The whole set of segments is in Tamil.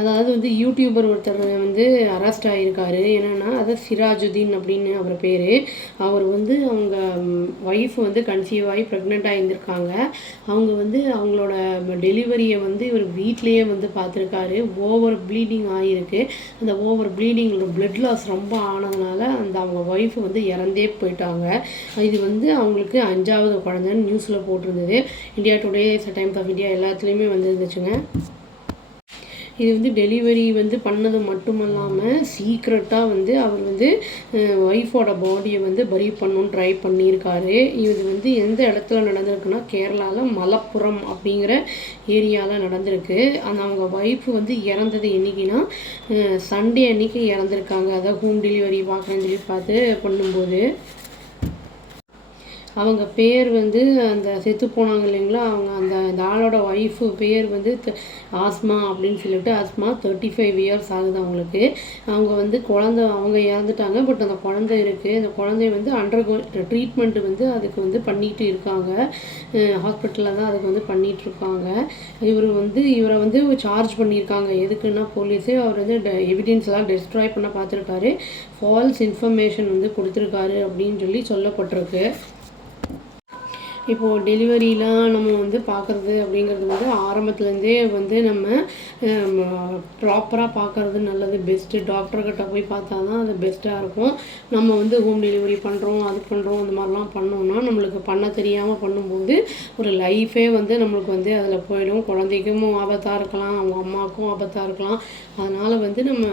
அதாவது வந்து யூடியூபர் ஒருத்தர் வந்து அரெஸ்ட் ஆகியிருக்காரு. என்னென்னா அது சிராஜுதீன் அப்படின்னு அவர் பேர். அவர் வந்து அவங்க ஒய்ஃப் வந்து கன்சீவ் ஆகி ப்ரெக்னெண்ட்டாக இருந்திருக்காங்க. அவங்க வந்து அவங்களோட டெலிவரியை வந்து இவர் வீட்லேயே வந்து பார்த்துருக்காரு. ஓவர் ப்ளீடிங் ஆகிருக்கு. அந்த ஓவர் ப்ளீடிங் பிளட் லாஸ் ரொம்ப ஆனதுனால அந்த அவங்க ஒய்ஃப் வந்து இறந்தே போயிட்டாங்க. இது வந்து அவங்களுக்கு 5வது குழந்தைன்னு நியூஸில் போட்டிருந்தது. India Today, Times of India எல்லாத்துலேயுமே வந்துருந்துச்சுங்க. இது வந்து டெலிவரி வந்து பண்ணது மட்டுமல்லாமல் சீக்ரெட்டாக வந்து அவர் வந்து ஒய்ஃபோட பாடியை வந்து பரி பண்ணணும்னு ட்ரை பண்ணியிருக்காரு. இது வந்து எந்த இடத்துல நடந்திருக்குன்னா கேரளாவில் மலப்புரம் அப்படிங்கிற ஏரியாவில் நடந்திருக்கு. அவங்க ஒய்ஃப் வந்து இறந்தது என்றைக்குன்னா சண்டே அன்னைக்கு இறந்துருக்காங்க. அதாவது ஹோம் டெலிவரி பார்க்குறேன்னு சொல்லி பார்த்து பண்ணும்போது அவங்க பேர் வந்து அந்த செத்து போனாங்க இல்லைங்களா, அவங்க அந்த ஆளோட ஒய்ஃபு பேர் வந்து ஆஸ்மா அப்படின்னு சொல்லிட்டு, ஆஸ்மா 35 இயர்ஸ் ஆகுது அவங்களுக்கு. அவங்க வந்து அவங்க இறந்துட்டாங்க. பட் அந்த குழந்தை இருக்குது. அந்த குழந்தைய வந்து ட்ரீட்மெண்ட்டு வந்து அதுக்கு வந்து பண்ணிகிட்டு இருக்காங்க. ஹாஸ்பிட்டலில் தான் அதுக்கு வந்து பண்ணிகிட்ருக்காங்க. இவரை வந்து சார்ஜ் பண்ணியிருக்காங்க. எதுக்குன்னா போலீஸு அவர் வந்து எவிடன்ஸ்லாம் டெஸ்ட்ராய் பண்ண பார்த்துருக்காரு. ஃபால்ஸ் இன்ஃபர்மேஷன் வந்து கொடுத்துருக்காரு அப்படின்னு சொல்லி சொல்லப்பட்டிருக்கு. இப்போது டெலிவரிலாம் நம்ம வந்து பார்க்குறது அப்படிங்கிறது வந்து ஆரம்பத்துலேருந்தே வந்து நம்ம ப்ராப்பராக பார்க்குறது நல்லது, பெஸ்ட்டு. டாக்டர்கிட்ட போய் பார்த்தா தான் அது பெஸ்ட்டாக இருக்கும். நம்ம வந்து ஹோம் டெலிவரி பண்ணுறோம், அது பண்ணுறோம், அந்த மாதிரிலாம் பண்ணோம்னா நம்மளுக்கு பண்ண தெரியாமல் பண்ணும்போது ஒரு லைஃபே வந்து நம்மளுக்கு வந்து அதில் போயிடும். குழந்தைக்கும் ஆபத்தாக இருக்கலாம், அவங்க அம்மாவுக்கும் ஆபத்தாக இருக்கலாம். அதனால் வந்து நம்ம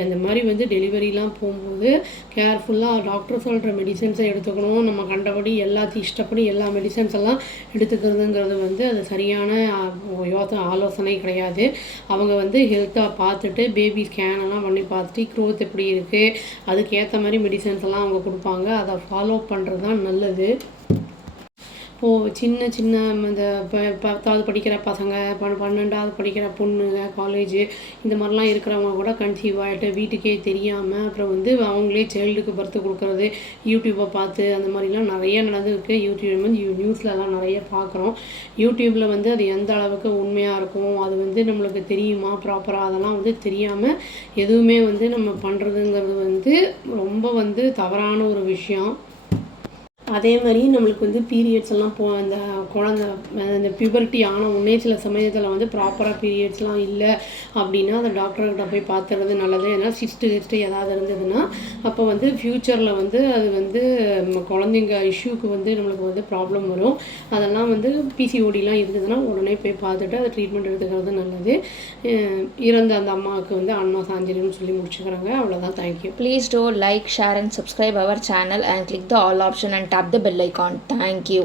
அந்த மாதிரி வந்து டெலிவரிலாம் போகும்போது கேர்ஃபுல்லாக டாக்டர் சொல்கிற மெடிசன்ஸை எடுத்துக்கணும். நம்ம கண்டபடி எல்லாத்தையும் இஷ்டப்படி எல்லா மெடிசன்ஸ் எல்லாம் எடுத்துக்கிறதுங்கிறது வந்து அது சரியான ஆலோசனை கிடையாது. அவங்க வந்து ஹெல்த்தாக பார்த்துட்டு பேபி ஸ்கேன் எல்லாம் பண்ணி பார்த்துட்டு க்ரோத் எப்படி இருக்குது அதுக்கேற்ற மாதிரி மெடிசன்ஸ் எல்லாம் அவங்க கொடுப்பாங்க. அதை ஃபாலோ பண்ணுறது தான் நல்லது. சின்ன இந்த 10வது படிக்கிற பசங்க, 12வது படிக்கிற பொண்ணுங்க, காலேஜு இந்த மாதிரிலாம் இருக்கிறவங்க கூட கன்சீவ் ஆகிட்டு வீட்டுக்கே தெரியாமல் அப்புறம் வந்து அவங்களே சைல்டுக்கு பர்த்து கொடுக்குறது யூடியூப்பை பார்த்து அந்த மாதிரிலாம் நிறைய நடந்துருக்கு. யூடியூப் வந்து நியூஸ்லலாம் நிறைய பார்க்குறோம். யூடியூப்பில் வந்து அது எந்த அளவுக்கு உண்மையாக இருக்கும், அது வந்து நம்மளுக்கு தெரியுமா ப்ராப்பராக, அதெல்லாம் வந்து தெரியாமல் எதுவுமே வந்து நம்ம பண்ணுறதுங்கிறது வந்து ரொம்ப வந்து தவறான ஒரு விஷயம். அதே மாதிரி நம்மளுக்கு வந்து பீரியட்ஸ் எல்லாம் அந்த இந்த பியூபர்ட்டி ஆன உடனே சில சமயத்தில் வந்து ப்ராப்பராக பீரியட்ஸ்லாம் இல்லை அப்படின்னா அந்த டாக்டர்கிட்ட போய் பார்த்துறது நல்லது. ஏன்னா சிஸ்ட்டு ஏதாவது இருந்ததுன்னா அப்போ வந்து ஃப்யூச்சரில் வந்து அது வந்து குழந்தைங்க இஷ்யூக்கு வந்து நம்மளுக்கு வந்து ப்ராப்ளம் வரும். அதெல்லாம் வந்து பிசிஓடிலாம் இருந்ததுன்னா உடனே போய் பார்த்துட்டு அதை ட்ரீட்மெண்ட் எடுத்துக்கிறது நல்லது. இறந்த அந்த அம்மாவுக்கு வந்து அண்ணா சாஞ்சிரின்னு சொல்லி முடிச்சுக்கிறாங்க. அவ்வளோதான். Thank you. Please do like, share and subscribe our channel and click the all option and tap the bell icon. Thank you.